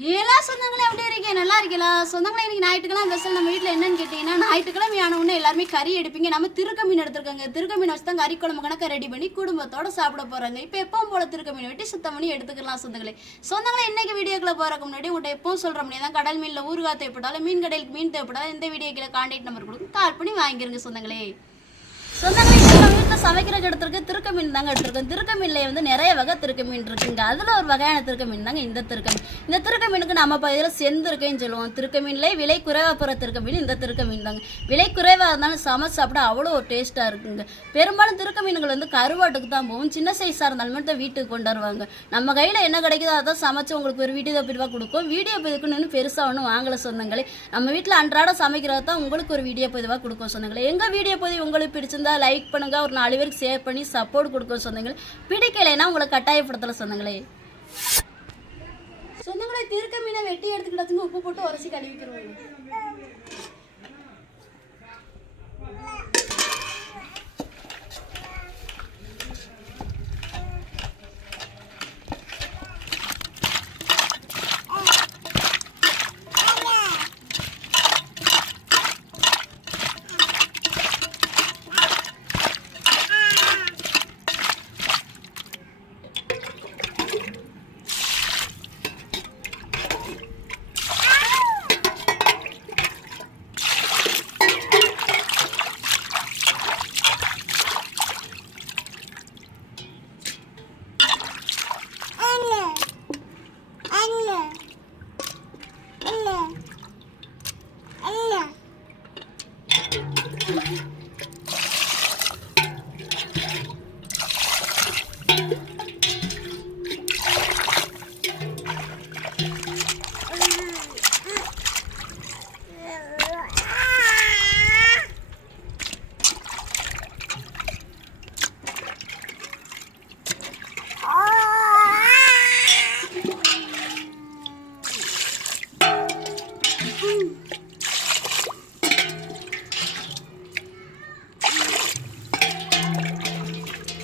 ஏலா சொந்தங்களே எப்படி இருக்கீங்க. நல்லா இருக்கீங்களா? சொந்தங்களே இன்னைக்கு ஞாயிற்றுக்கிழமை ஸ்பெஷல் நம்ம வீட்டில் என்னன்னு கேட்டீங்கன்னா ஞாயிற்றுக்கிழமை ஆன உடனே எல்லாருமே கறி எடுப்பீங்க. நம்ம திருக்க மீன் எடுத்துருக்காங்க. திருக்க மீன் வச்சு தான் கறி குழம்பு கணக்க ரெடி பண்ணி குடும்பத்தோட சாப்பிட போகிறாங்க இப்போ எப்பவும் போல திருக்க மீன் வெட்டி சுத்தம் பண்ணி எடுத்துக்கலாம் சொந்தங்களே. சொந்தங்களே இன்னைக்கு வீடியோக்குள்ள போகிறக்கு முன்னாடி உங்கள்கிட்ட எப்பவும் சொல்கிற முடியாது தான் கடல் மீனில் ஊறுகாய் தேவைப்பட்டாலும் மீன் கடையில் மீன் தேவைப்பட்டாலும் இந்த வீடியோக்கில் கான்டாக்ட் நம்பர் கொடுக்கும் கால் பண்ணி வாங்கிருங்க சொந்தங்களே. சொந்தங்களே நம்ம சமைக்கிறதுக்கு எடுத்திருக்க திருக்க மீன் தாங்க எடுத்திருக்கோம். திருக்க மீன்லேயே வந்து நிறைய வகை திருக்க மீன் இருக்குங்க. அதில் ஒரு வகையான திருக்க மீன் தாங்க இந்த திருக்க மீன். இந்த திருக்க மீனுக்கு நம்ம பகுதியில் செந்திருக்கைன்னு சொல்லுவோம். திருக்க மீன்லேயே விலை குறைவாக போகிற திருக்க மீன் இந்த திருக்க மீன் தாங்க. விலை குறைவாக இருந்தாலும் சமைச்சு சாப்பிட அவ்வளோ ஒரு டேஸ்ட்டாக இருக்குங்க. பெரும்பாலும் திருக்க மீன்கள் வந்து கருவாட்டுக்கு தான் போகும். சின்ன சைஸாக இருந்தாலும் மட்டும் வீட்டுக்கு கொண்டு வருவாங்க. நம்ம கையில் என்ன கிடைக்குதோ அதை சமைச்சு உங்களுக்கு ஒரு வீடியோ பிரிவாக கொடுக்கும் வீடியோ பதிவுக்குன்னு பெருசாக ஒன்றும் வாங்கலை சொந்தங்களே நம்ம வீட்டில் அன்றாட சமைக்கிறது தான் உங்களுக்கு ஒரு வீடியோ பதிவாக கொடுக்கும் சொந்தங்களே எங்கள் வீடியோ பதிவு உங்களுக்கு பிடிச்சிருந்தா லைக் பண்ணுங்கள் ஒரு நாலு பேருக்கு ஷேர் பண்ணி சப்போர்ட் கொடுக்க சொந்தங்களே. பிடிக்கலைன்னா உங்களை கட்டாயப்படுத்தல சொந்தங்களே. சொந்தங்களே திருக்க மீனை வெட்டி எடுத்துக்கிட்டதுங்க உப்பு போட்டு உரசி கழுவிக்கிறோம்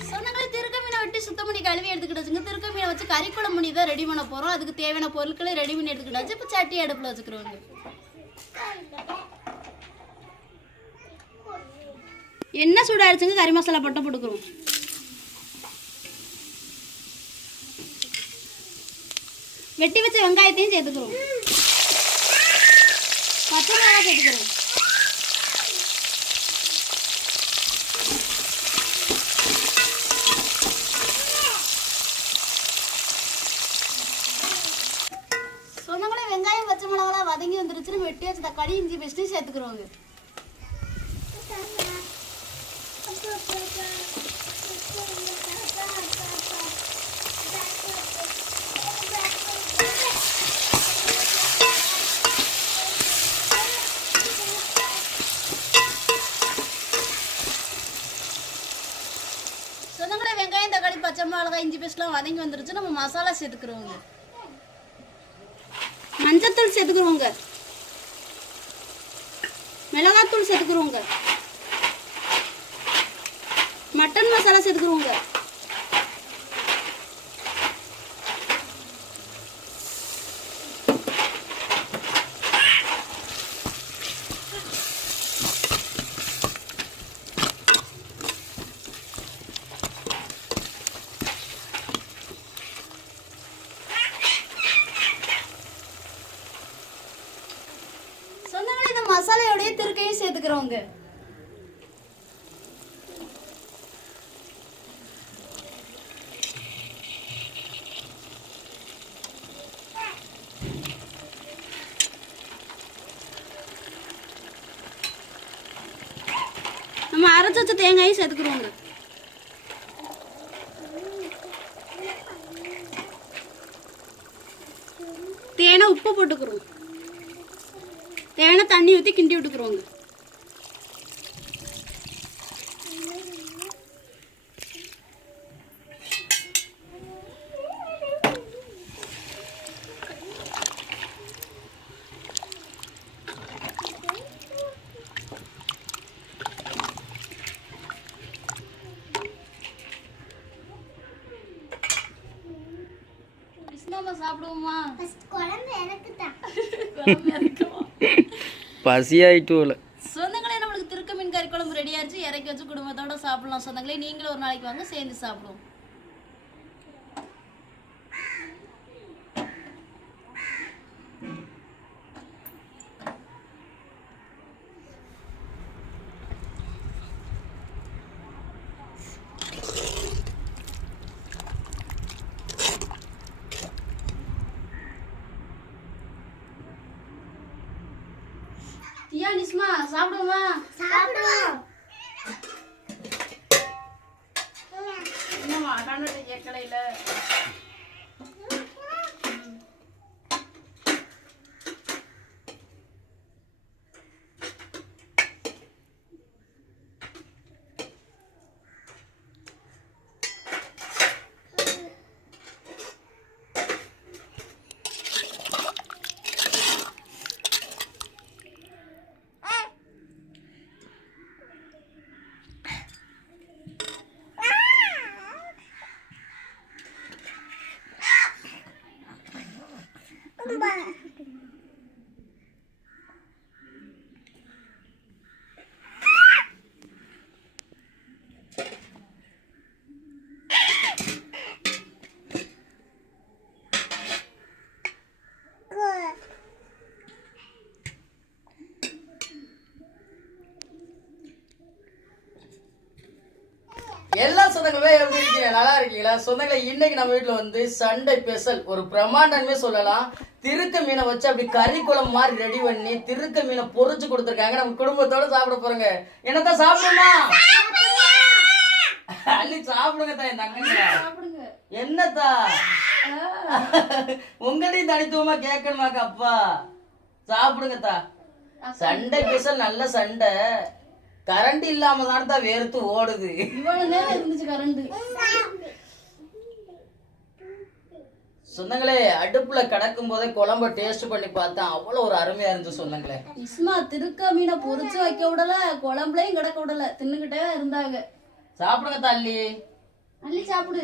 சொந்தங்களே திருக்க மீனை வெட்டி சுத்தம் பண்ணி கழுவி எடுத்துக்கிட்டாச்சுங்க திருக்க மீனை வச்சு கறி குழம்பு தான் ரெடி பண்ண போகிறோம் அதுக்கு தேவையான பொருட்களை ரெடி பண்ணி எடுத்துக்கிட்டாச்சு இப்போ சட்டி அடுப்பில் வச்சுக்கிறோங்க. என்ன சூடாயிடுச்சுங்க கறி மசாலா பட்டம் போட்டுக்கிறோம். வெட்டி வச்ச வெங்காயத்தையும் சேர்த்துக்கிறோம். பச்சை மிளகாய் சேர்த்துக்கிறோம் சொன்னங்களே வெங்காயம் பச்சை மிளகாலாம் வதங்கி வந்துருச்சுன்னு வெட்டி வச்சு தக்காளி இஞ்சி பேஸ்ட்டு சேர்த்துக்கிறோங்க வெங்காயம் தக்காளி பச்சை மிளகாய் இஞ்சி பேஸ்ட்லாம் வதங்கி வந்துருச்சு நம்ம மசாலா சேர்த்துக்கிறோங்க. மஞ்சத்தூள் சேர்த்துக்கிறோங்க. மிளகாத்தூள் சேர்த்துக்கிறோங்க. மட்டன் மசாலா சேர்த்துக்கிறோங்க சொந்தங்களே இந்த மசாலையோடய சேர்த்துக்கிறவங்க. சேர்த்துக்கிறோங்க நம்ம அரைச்சு வச்ச தேங்காயும் சேர்த்துக்கிறோங்க. தேனை உப்பு போட்டுக்கிறோம். தேவையான தண்ணி ஊற்றி கிண்டி விட்டுக்குறோங்க சாப்பிடுவோமா குழம்பு கறிக்குழம்பு இறக்குவோம் பசியாயிட்டு சொந்தங்களே நம்மளுக்கு திருக்க மீன் கறி குழம்பு ரெடி ஆயிடுச்சு இறக்கி வச்சு குடும்பத்தோட சாப்பிடலாம். சொந்தங்களே நீங்களும் ஒரு நாளைக்கு வாங்க சேர்ந்து சாப்பிடுவோம். தியா நிஸ்மா சாப்பிடுவோமா. என்னம்மா Buat. எல்லா சொந்தங்களுமே எப்படி இருக்கீங்க? நல்லா இருக்கீங்களா? சொந்தங்களை இன்னைக்கு நம்ம வீட்டுல வந்து சண்டை ஸ்பெஷல் ஒரு பிரம்மாண்டமே சொல்லலாம். திருக்க மீனை வச்சு அப்படி கறி குழம்பு மாதிரி ரெடி பண்ணி திருக்க மீனை பொரிச்சு கொடுத்துருக்காங்க. நம்ம குடும்பத்தோட சாப்பிட போறோங்க. என்னத்தான் சாப்பிடுமா? அள்ளி சாப்பிடுங்க தான் என் தங்கங்க என்னத்தா? உங்களையும் தனித்துவமா கேட்கணுமாக்கா அப்பா? சாப்பிடுங்கத்தா. சண்டை ஸ்பெஷல் நல்ல சண்டை. கரண்ட் இல்லாம தான் தான் வேர்த்து ஓடுது. இவ்வளவு நேரம் இருந்துச்சு கரண்ட். சொந்தங்களே அடுப்புல கடக்கும் போதே குழம்ப டேஸ்ட் பண்ணி பார்த்தேன் அவ்வளவு ஒரு அருமையா இருந்துச்சு சொந்தங்களே இஸ்மா திருக்க மீனை பொரிச்சு வைக்க விடல குழம்புலையும் கிடக்க விடல தின்னுகிட்டே இருந்தாங்க. சாப்பிடுங்க தள்ளி. அள்ளி சாப்பிடு.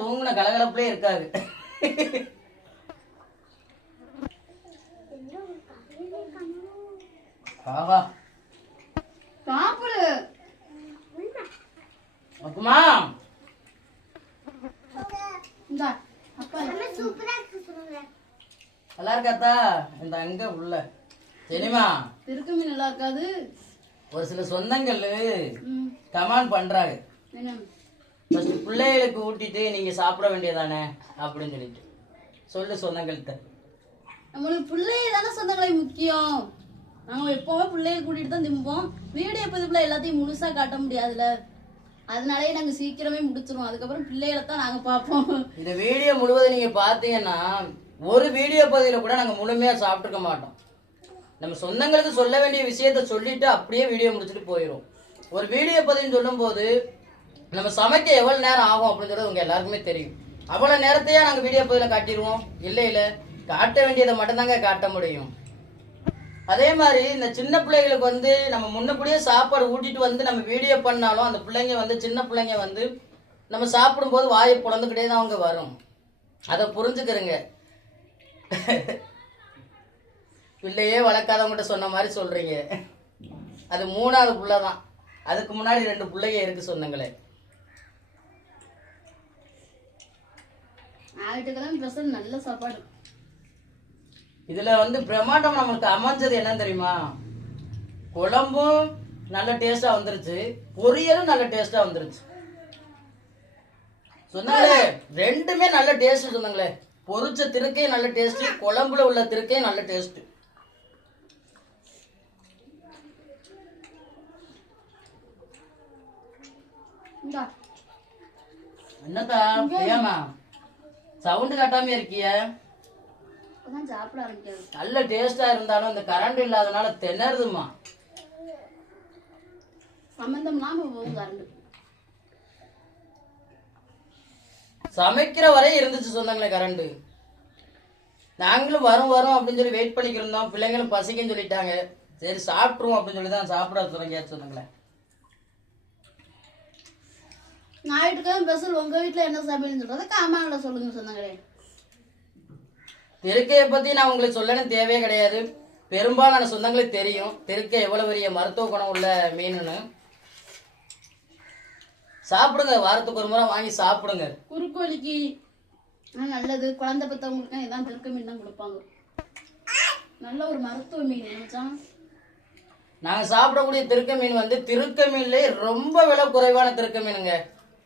தூங்குன கலகலப்புலயே இருக்காது ஆஹா சாப்பிடு. அக்குமா இந்தா அப்பா. நல்லா இருக்காத்தா இந்த அங்க உள்ள. தெரியுமா திருக்க மீன் நல்லா இருக்காது. ஒரு சில சொந்தங்கள் பண்றாங்க என்ன? ஃபர்ஸ்ட் பிள்ளைகளுக்கு ஊட்டிட்டு நீங்க சாப்பிட வேண்டியதானே? அப்படின்னு சொல்லிட்டு. சொல்லு சொந்தங்கள்கிட்ட நம்மளுக்கு பிள்ளைய தானே சொந்தங்களை முக்கியம். நாங்க எப்பவுமே பிள்ளைய கூட்டிட்டு தான் திம்போம் வீடியோ பதிப்பில் எல்லாத்தையும் முழுசா காட்ட முடியாதுல அதனாலயே நாங்க சீக்கிரமே முடிச்சிருவோம். அதுக்கப்புறம் பிள்ளைகளை தான் நாங்க பார்ப்போம். இந்த வீடியோ முழுவதும் நீங்க பாத்தீங்கன்னா ஒரு வீடியோ பதிவுல கூட நாங்க முழுமையா சாப்பிட்டுக்க மாட்டோம். நம்ம சொந்தங்களுக்கு சொல்ல வேண்டிய விஷயத்த சொல்லிட்டு அப்படியே வீடியோ முடிச்சுட்டு போயிடும் ஒரு வீடியோ பதிவுன்னு சொல்லும்போது நம்ம சமைக்க எவ்வளவு நேரம் ஆகும் அப்படின்னு சொல்றது உங்க எல்லாருக்குமே தெரியும். அவ்வளவு நேரத்தையே நாங்க வீடியோ பதிவுல காட்டிடுவோம்? இல்ல இல்ல. காட்ட வேண்டியதை மட்டும்தாங்க காட்ட முடியும். அதே மாதிரி இந்த சின்ன பிள்ளைகளுக்கு வந்து நம்ம முன்னப்படியே சாப்பாடு ஊட்டிட்டு வந்து நம்ம வீடியோ பண்ணாலும் அந்த பிள்ளைங்க வந்து சின்ன பிள்ளைங்க வந்து நம்ம சாப்பிடும்போது வாயை பிளந்துக்கிட்டே தான் அவங்க வரும். அதை புரிஞ்சுக்கிறேங்க. பிள்ளையே வளர்க்காதவங்ககிட்ட சொன்ன மாதிரி சொல்கிறீங்க அது மூணாவது புள்ள தான். அதுக்கு முன்னாடி ரெண்டு பிள்ளைங்க இருக்கு சொன்னங்களே. ஞாயிற்றுக்கிழமை ஸ்பெஷல் நல்ல சாப்பாடு. இதுல வந்து பிரம்மாண்டம் நம்மளுக்கு அமைஞ்சது என்ன தெரியுமா? குழம்பும் நல்ல டேஸ்டா வந்துருச்சு. பொரியலும் நல்ல டேஸ்டா வந்துருச்சு. சொன்னாங்களே ரெண்டுமே நல்ல டேஸ்ட் சொன்னாங்களே பொரிச்ச திருக்கே நல்ல டேஸ்ட் குழம்புல உள்ள திருக்கே நல்ல டேஸ்ட் என்னத்தா ஏமா சவுண்ட் காட்டாம இருக்கிய? இப்பதான் சாப்பிட ஆரம்பிக்காது நல்ல டேஸ்டா இருந்தாலும் இந்த கரண்ட் இல்லாதனால திணறுதுமா சம்பந்தம் இல்லாம போகும் கரண்ட் சமைக்கிற வரை இருந்துச்சு சொன்னாங்களே கரண்ட் நாங்களும் வரும் வரும் அப்படின்னு சொல்லி வெயிட் பண்ணிக்கிருந்தோம் பிள்ளைங்களும் பசிக்குன்னு சொல்லிட்டாங்க. சரி சாப்பிட்ருவோம் அப்படின்னு சொல்லி தான் சாப்பிட தொடங்கியா சொன்னாங்களே ஞாயிற்றுக்கிழமை ஸ்பெஷல் உங்க வீட்ல என்ன சமையல்னு சொல்றத? காமாங்கள சொல்லுங்க சொன்னாங்களே திருக்கையை பத்தி நான் உங்களுக்கு சொல்லணும் தேவையே கிடையாது. பெரும்பாலான சொந்தங்களுக்கு தெரியும். திருக்கை எவ்வளவு பெரிய மருத்துவ குணம் உள்ள மீனுன்னு. சாப்பிடுங்க. வாரத்துக்கு ஒரு முறை வாங்கி சாப்பிடுங்க. குறுக்கோழிக்கு நல்லது. குழந்தை பெற்றவங்களுக்கு இதான் திருக்க மீன் தான் கொடுப்பாங்க. நல்ல ஒரு மருத்துவ மீன் மச்சான்? நாங்க சாப்பிடக்கூடிய திருக்க மீன் வந்து திருக்க மீன்லயே ரொம்ப விலை குறைவான திருக்க மீனுங்க.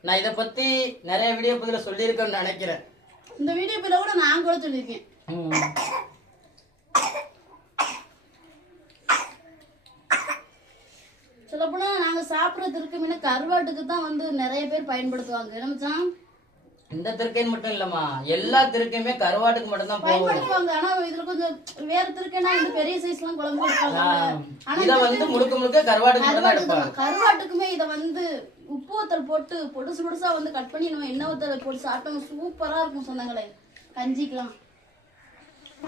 நான் இதை பத்தி நிறைய வீடியோ பதில சொல்லியிருக்கேன்னு நினைக்கிறேன். இந்த வீடியோ பேர கூட நான் கூட சொல்லியிருக்கேன். ம். சொல்லப்போனா நாங்க சாப்பிடுற திருக்க மீனை கருவாட்டுக்கு தான் வந்து நிறைய பேர் பயன்படுத்துவாங்க. என்ன மச்சான்? இந்த திருக்கைன்னு மட்டும் இல்லம்மா. எல்லா திருக்கையுமே கருவாட்டுக்கு மட்டும்தான் போகும். பயன்படுத்துவாங்க. ஆனா இதுல கொஞ்சம் வேற திருக்கைனா இந்த பெரிய சைஸ் எல்லாம் குழம்பு வைப்பாங்க. இதை வந்து முழுக்க முழுக்க கருவாட்டுக்கு மட்டும் தான் எடுப்பாங்க. தான். கருவாட்டுக்குமே இதை வந்து உப்பு வத்தல் போட்டு பொடுசு பொடுசா வந்து கட் பண்ணி நம்ம எண்ணெய் வத்தல் போட்டு சாப்பிட்டோம் சூப்பரா இருக்கும் சொந்தங்களே கஞ்சிக்கலாம்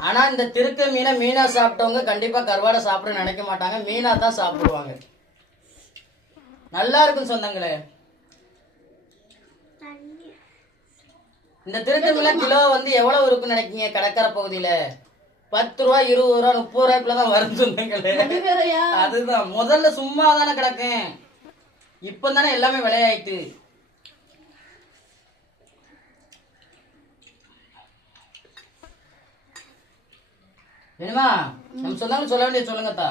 ஆனா இந்த திருக்க மீனை மீனா சாப்பிட்டவங்க கண்டிப்பா கருவாடை சாப்பிட நினைக்க மாட்டாங்க. மீனா தான் சாப்பிடுவாங்க. நல்லா இருக்கும் சொந்தங்களே. இந்த திருக்க மீன் கிலோ வந்து எவ்வளவு இருக்குன்னு நினைக்கீங்க கடற்கரை பகுதியில. பத்து ரூபா இருபது ரூபா முப்பது ரூபாய்க்குள்ள தான் வரும் சொந்தங்களே. அதுதான். முதல்ல சும்மா தானே கிடக்கேன். இப்போ தானே எல்லாமே விளையாயிட்டு வேணுமா? நம்ம சொல்ல வேண்டிய சொல்லுங்கத்தா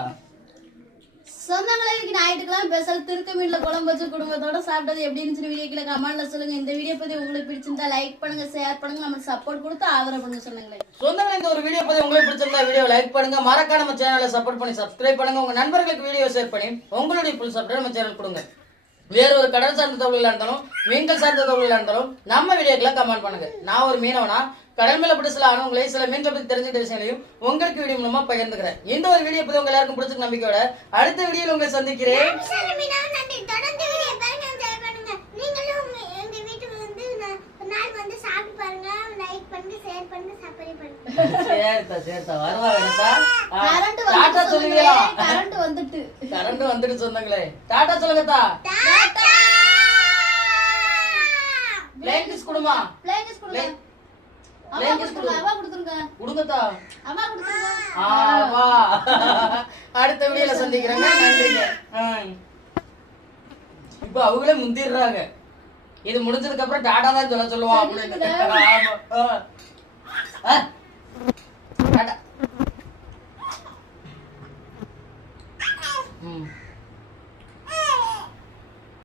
சொந்தங்களே இன்னைக்கு ஞாயிற்றுக்கிழமை ஸ்பெஷல் திருக்க மீன்ல குழம்பு வச்சு குடும்பத்தோட சாப்பிட்டது எப்படி இருந்துச்சு வீடியோ கீழே கமெண்ட்ல சொல்லுங்க. இந்த வீடியோ பத்தி உங்களுக்கு பிடிச்சிருந்தா லைக் பண்ணுங்க ஷேர் பண்ணுங்க நம்மளுக்கு சப்போர்ட் கொடுத்து ஆதரவு பண்ணுங்க சொந்தங்களே சொந்தங்களே இந்த ஒரு வீடியோ பத்தி உங்களுக்கு பிடிச்சிருந்தா வீடியோ லைக் பண்ணுங்க. மறக்காம நம்ம சேனலை சப்போர்ட் பண்ணி சப்ஸ்கிரைப் பண்ணுங்க. உங்க நண்பர்களுக்கு வீடியோ ஷேர் பண்ணி உங்களுடைய ஃபுல் சப்போர்ட் நம்ம சேனல் கொடுங்க. வேற ஒரு கடல் சார்ந்த தொழிலா இருந்தாலும் மீன்கள் சார்ந்த தொழிலா இருந்தாலும் நம்ம வீடியோக்களை கமெண்ட் பண்ணுங்க. நான் ஒரு மீனவனா கடல் மேல பட்ட சில அனுபவங்களை சில மீன்களை பத்தி தெரிஞ்ச விஷயங்களையும் உங்களுக்கு வீடியோ மூலமா பகிர்ந்துக்கிறேன். இந்த ஒரு வீடியோ பத்தி உங்க எல்லாருக்கும் பிடிச்ச நம்பிக்கையோட அடுத்த வீடியோல உங்களை சந்திக்கிறேன். சொல்லுவீங்களா? கரண்ட் வந்துட்டு. கரண்ட் வந்துட்டு சொல்லுங்கத்தா டாடா பிளேன் கிஸ் கொடுமா? பிளேங்கஸ் கொடுங்கத்தா. ஆமா அடுத்த வீடியோல சந்திக்கிறேங்க. நன்றிங்க. ம். இப்போ அவங்களே முந்திடுறாங்க. இது முடிஞ்சதுக்கு அப்புறம் டாடா தான் சொல்ல சொல்லுவான் அப்படின்னு.